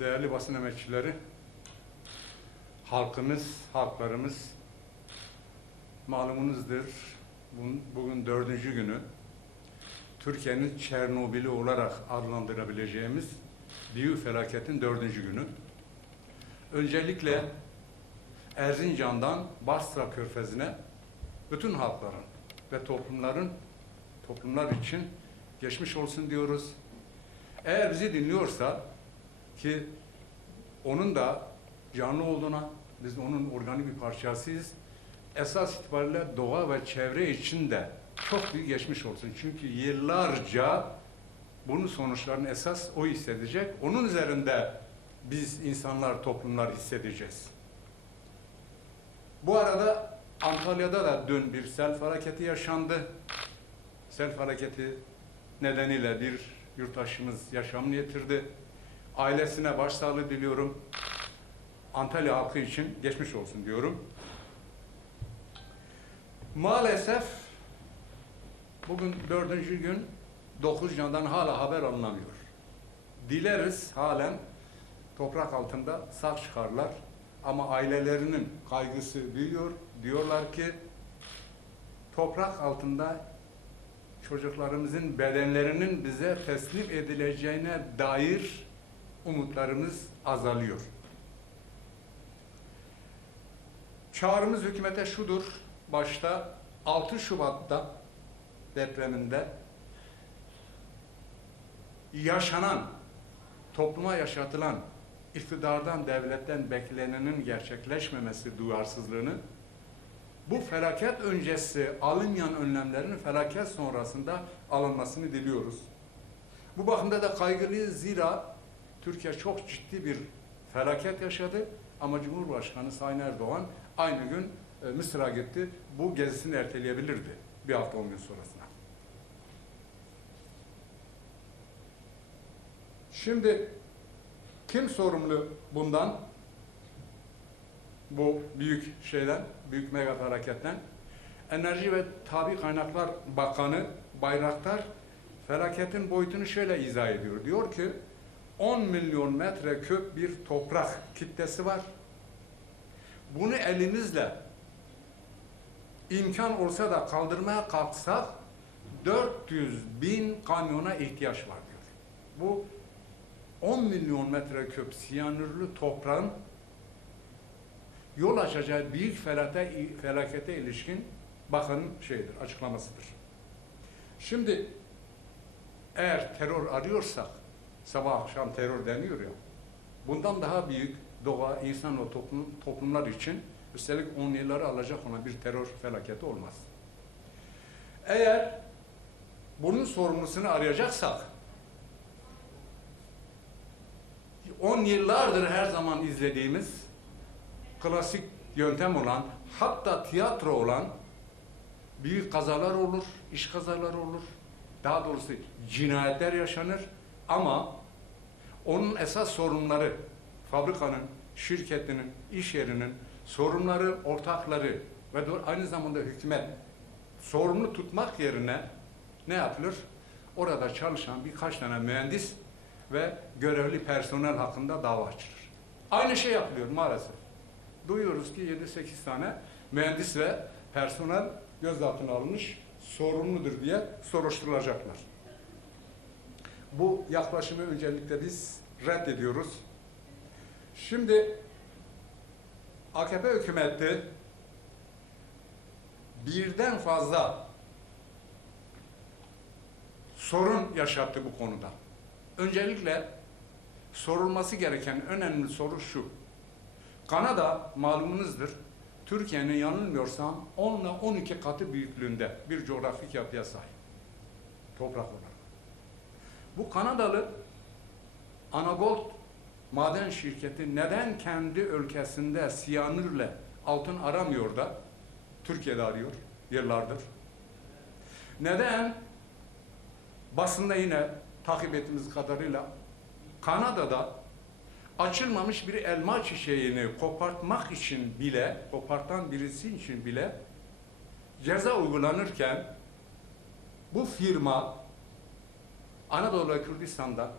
değerli basın emekçileri, halkımız, halklarımız malumunuzdur. Bugün, dördüncü günü. Türkiye'nin Çernobil'i olarak adlandırabileceğimiz büyük felaketin dördüncü günü. Öncelikle Erzincan'dan Basra Körfezi'ne bütün halkların ve toplumların toplumlar için geçmiş olsun diyoruz. Eğer bizi dinliyorsa ki onun da canlı olduğuna, biz onun organik bir parçasıyız. Esas itibariyle doğa ve çevre için de çok büyük geçmiş olsun. Çünkü yıllarca bunun sonuçlarını esas o hissedecek. Onun üzerinde biz insanlar, toplumlar hissedeceğiz. Bu arada Antalya'da da dün bir sel hareketi yaşandı. Sel hareketi nedeniyle bir yurttaşımız yaşamını yitirdi. Ailesine başsağlığı diliyorum. Antalya halkı için geçmiş olsun diyorum. Maalesef bugün dördüncü gün dokuz candan hala haber alınamıyor. Dileriz halen toprak altında sağ çıkarlar ama ailelerinin kaygısı büyüyor. Diyorlar ki toprak altında çocuklarımızın bedenlerinin bize teslim edileceğine dair umutlarımız azalıyor. Çağrımız hükümete şudur. Başta 6 Şubat'ta depreminde yaşanan, topluma yaşatılan iktidardan, devletten beklenenin gerçekleşmemesi duyarsızlığını bu felaket öncesi alınmayan önlemlerin felaket sonrasında alınmasını diliyoruz. Bu bakımda da kaygılıyız zira Türkiye çok ciddi bir felaket yaşadı ama Cumhurbaşkanı Sayın Erdoğan aynı gün e, Mısır'a gitti. Bu gezisini erteleyebilirdi bir hafta on gün sonrasına. Şimdi kim sorumlu bundan? Bu büyük şeyden, büyük mega felaketten. Enerji ve Tabi Kaynaklar Bakanı Bayraktar felaketin boyutunu şöyle izah ediyor. Diyor ki 10 milyon metreküp bir toprak kitlesi var. Bunu elimizle imkan olsa da kaldırmaya kalksak 400 bin kamyona ihtiyaç var diyor. Bu 10 milyon metreküp siyanürlü toprağın yol açacağı büyük felakete, felakete ilişkin bakanın şeyidir, açıklamasıdır. Şimdi eğer terör arıyorsak, sabah akşam terör deniyor ya, bundan daha büyük doğa, insan ve toplum, toplumlar için üstelik on yılları alacak olan bir terör felaketi olmaz. Eğer bunun sorumlusunu arayacaksak, on yıllardır her zaman izlediğimiz klasik yöntem olan, hatta tiyatro olan büyük kazalar olur, iş kazaları olur. Daha doğrusu cinayetler yaşanır ama onun esas sorunları fabrikanın, şirketinin, iş yerinin sorunları, ortakları ve aynı zamanda hükümet sorumlu tutmak yerine ne yapılır? Orada çalışan birkaç tane mühendis ve görevli personel hakkında dava açılır. Aynı şey yapılıyor maalesef. Duyuyoruz ki 7-8 tane mühendis ve personel gözaltına alınmış, sorumludur diye soruşturulacaklar. Bu yaklaşımı öncelikle biz reddediyoruz. Şimdi AKP hükümeti birden fazla sorun yaşattı bu konuda. Öncelikle sorulması gereken önemli soru şu. Kanada malumunuzdur. Türkiye'nin yanılmıyorsam 10 ile 12 katı büyüklüğünde bir coğrafik yapıya sahip. Toprak olarak. Bu Kanadalı Anagold maden şirketi neden kendi ülkesinde siyanürle altın aramıyor da Türkiye'de arıyor yıllardır? Neden basında yine takip ettiğimiz kadarıyla Kanada'da açılmamış bir elma çiçeğini kopartmak için bile, kopartan birisi için bile ceza uygulanırken bu firma Anadolu ve Kürdistan'da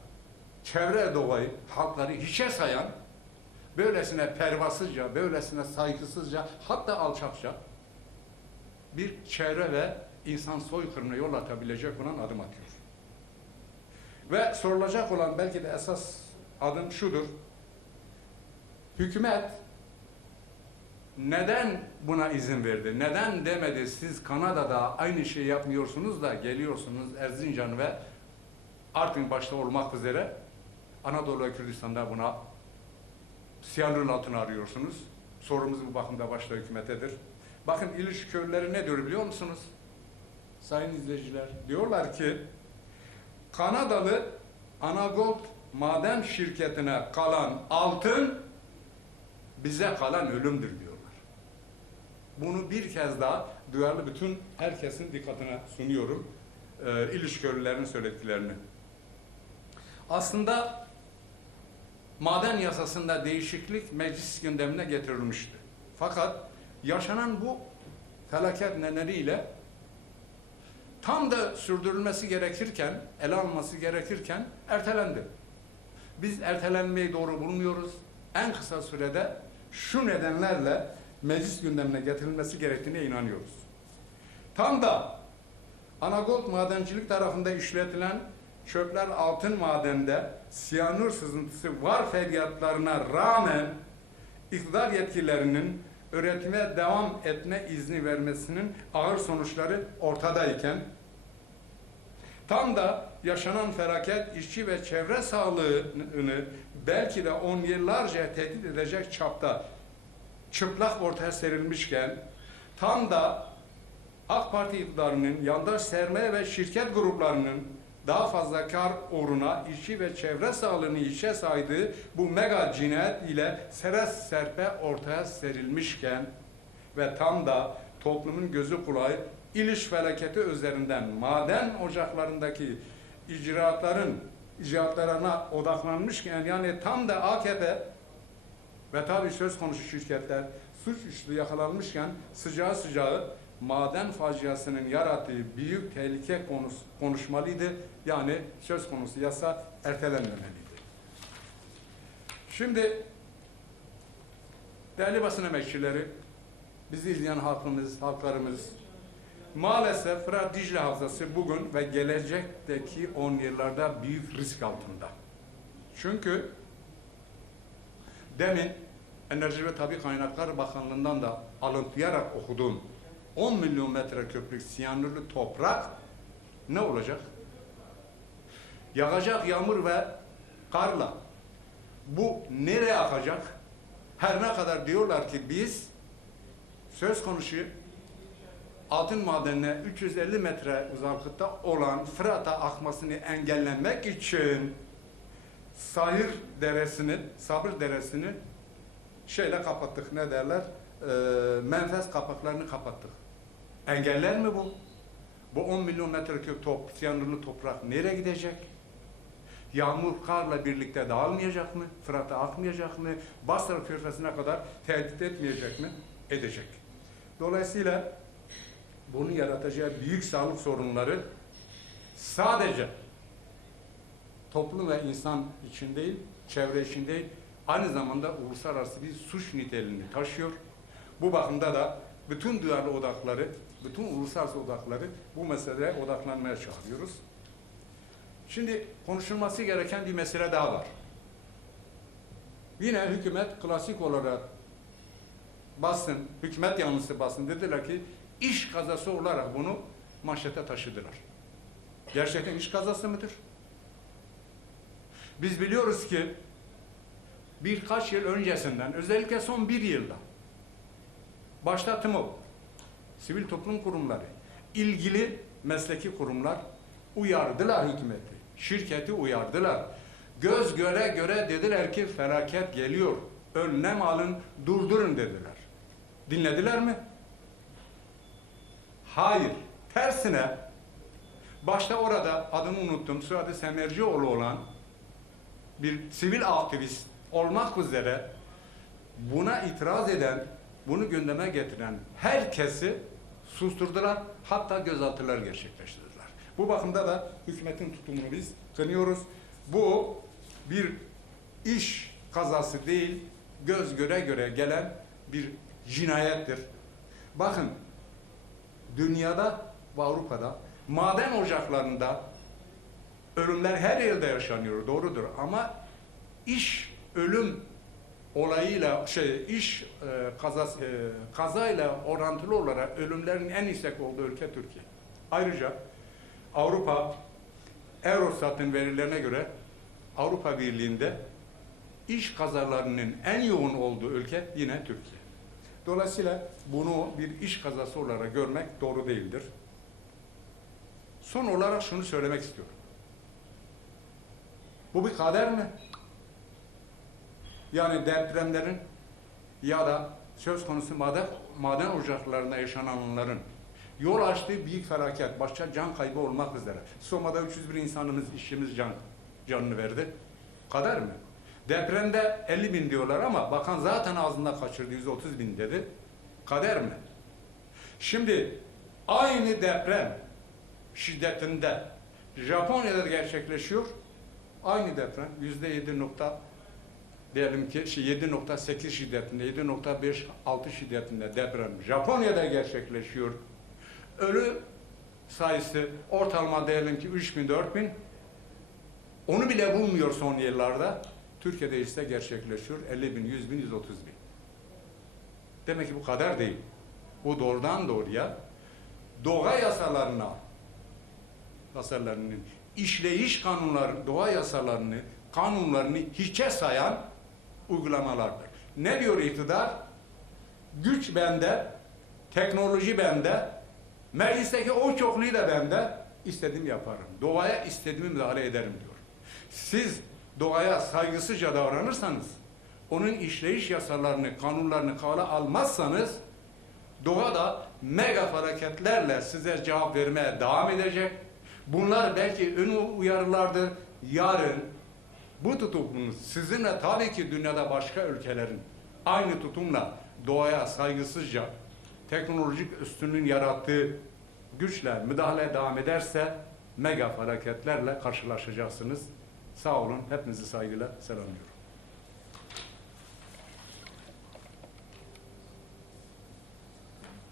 çevre doğayı, halkları hiçe sayan, böylesine pervasızca, böylesine saygısızca, hatta alçakça bir çevre ve insan soykırımına yol atabilecek olan adım atıyor. Ve sorulacak olan belki de esas adım şudur. Hükümet neden buna izin verdi? Neden demedi siz Kanada'da aynı şeyi yapmıyorsunuz da geliyorsunuz Erzincan ve Artvin başta olmak üzere Anadolu ve Kürdistan'da buna siyanürün altını arıyorsunuz. Sorumuz bu bakımda başta hükümetedir. Bakın İliş köylüleri ne diyor biliyor musunuz? Sayın izleyiciler diyorlar ki Kanadalı Anagold maden şirketine kalan altın bize kalan ölümdür diyorlar. Bunu bir kez daha duyarlı bütün herkesin dikkatine sunuyorum. E, İliş köylülerinin söylediklerini. Aslında maden yasasında değişiklik meclis gündemine getirilmişti. Fakat yaşanan bu felaket nedeniyle tam da sürdürülmesi gerekirken, ele alınması gerekirken ertelendi. Biz ertelenmeyi doğru bulmuyoruz. En kısa sürede şu nedenlerle meclis gündemine getirilmesi gerektiğine inanıyoruz. Tam da Anagold Madencilik tarafında işletilen çöpler altın madende siyanür sızıntısı var feryatlarına rağmen iktidar yetkililerinin üretime devam etme izni vermesinin ağır sonuçları ortadayken tam da yaşanan felaket işçi ve çevre sağlığını belki de on yıllarca tehdit edecek çapta çıplak ortaya serilmişken tam da AK Parti iktidarının yandaş sermaye ve şirket gruplarının daha fazla kar uğruna işçi ve çevre sağlığını işe saydığı bu mega cinayet ile seres serpe ortaya serilmişken ve tam da toplumun gözü kulağı İliş felaketi üzerinden maden ocaklarındaki icraatların icraatlarına odaklanmışken yani tam da AKP ve tabii söz konusu şirketler suç üstü yakalanmışken sıcağı sıcağı maden faciasının yarattığı büyük tehlike konusu, konuşmalıydı. Yani söz konusu yasa ertelenmemeliydi. Şimdi değerli basın emekçileri, bizi izleyen halkımız, halklarımız, maalesef Fırat Dicle Havzası bugün ve gelecekteki 10 yıllarda büyük risk altında. Çünkü demin Enerji ve Tabi Kaynaklar Bakanlığı'ndan da alıntılayarak okuduğum 10 milyon metreküplük siyanürlü toprak ne olacak? Yağacak yağmur ve karla bu nereye akacak? Her ne kadar diyorlar ki biz söz konusu altın madenine 350 metre uzaklıkta olan Fırat'a akmasını engellemek için Sayır Deresi'ni, Sabır Deresi'ni şeyle kapattık ne derler? Ee, menfez kapaklarını kapattık. Engeller mi bu? Bu 10 milyon metreküp top, siyanürlü toprak nereye gidecek? Yağmur karla birlikte dağılmayacak mı? Fırat'a akmayacak mı? Basra Körfezi'ne kadar tehdit etmeyecek mi? Edecek. Dolayısıyla bunun yaratacağı büyük sağlık sorunları sadece toplum ve insan için değil, çevre için değil, aynı zamanda uluslararası bir suç niteliğini taşıyor. Bu bakımda da bütün duyarlı odakları, bütün uluslararası odakları bu meseleye odaklanmaya çağırıyoruz. Şimdi konuşulması gereken bir mesele daha var. Yine hükümet klasik olarak basın, hükümet yanlısı basın dediler ki iş kazası olarak bunu manşete taşıdılar. Gerçekten iş kazası mıdır? Biz biliyoruz ki birkaç yıl öncesinden, özellikle son bir yılda, başta TMOB, sivil toplum kurumları, ilgili mesleki kurumlar uyardılar hükümeti, şirketi uyardılar. Göz göre göre dediler ki felaket geliyor, önlem alın, durdurun dediler. Dinlediler mi? Hayır. Tersine başta orada adını unuttum, soyadı Semercioğlu olan bir sivil aktivist olmak üzere buna itiraz eden, bunu gündeme getiren herkesi susturdular, hatta gözaltılar gerçekleştirdiler. Bu bakımda da hükümetin tutumunu biz kınıyoruz. Bu bir iş kazası değil, göz göre göre gelen bir cinayettir. Bakın, dünyada ve Avrupa'da maden ocaklarında ölümler her yerde yaşanıyor, doğrudur. Ama iş ölüm olayıyla şey iş e, kazası, e, kazayla orantılı olarak ölümlerin en yüksek olduğu ülke Türkiye. Ayrıca Avrupa Eurostat'ın verilerine göre Avrupa Birliği'nde iş kazalarının en yoğun olduğu ülke yine Türkiye. Dolayısıyla bunu bir iş kazası olarak görmek doğru değildir. Son olarak şunu söylemek istiyorum. Bu bir kader mi? Yani depremlerin ya da söz konusu maden, maden ocaklarında yaşananların yol açtığı büyük felaket, başta can kaybı olmak üzere. Soma'da 301 insanımız, işimiz can, canını verdi. Kader mi? Depremde 50 bin diyorlar ama bakan zaten ağzında kaçırdı 130 bin dedi. Kader mi? Şimdi aynı deprem şiddetinde Japonya'da da gerçekleşiyor. Aynı deprem yüzde yedi nokta diyelim ki şey 7.8 şiddetinde, 7.5 6 şiddetinde deprem Japonya'da gerçekleşiyor. Ölü sayısı ortalama diyelim ki 3000 4000 onu bile bulmuyor son yıllarda. Türkiye'de ise gerçekleşiyor 50 bin, 100 bin, 130 bin. Demek ki bu kadar değil. Bu doğrudan doğruya doğa yasalarına yasalarının işleyiş kanunları, doğa yasalarını, kanunlarını hiçe sayan uygulamalardır. Ne diyor iktidar? Güç bende, teknoloji bende, meclisteki o çokluğu da bende, istediğimi yaparım. Doğaya istediğimi müdahale ederim diyor. Siz doğaya saygısızca davranırsanız, onun işleyiş yasalarını, kanunlarını kala almazsanız, doğa da mega hareketlerle size cevap vermeye devam edecek. Bunlar belki ön uyarılardır. Yarın bu tutumunuz sizinle tabii ki dünyada başka ülkelerin aynı tutumla doğaya saygısızca teknolojik üstünlüğün yarattığı güçle müdahale devam ederse mega hareketlerle karşılaşacaksınız. Sağ olun. Hepinizi saygıyla selamlıyorum.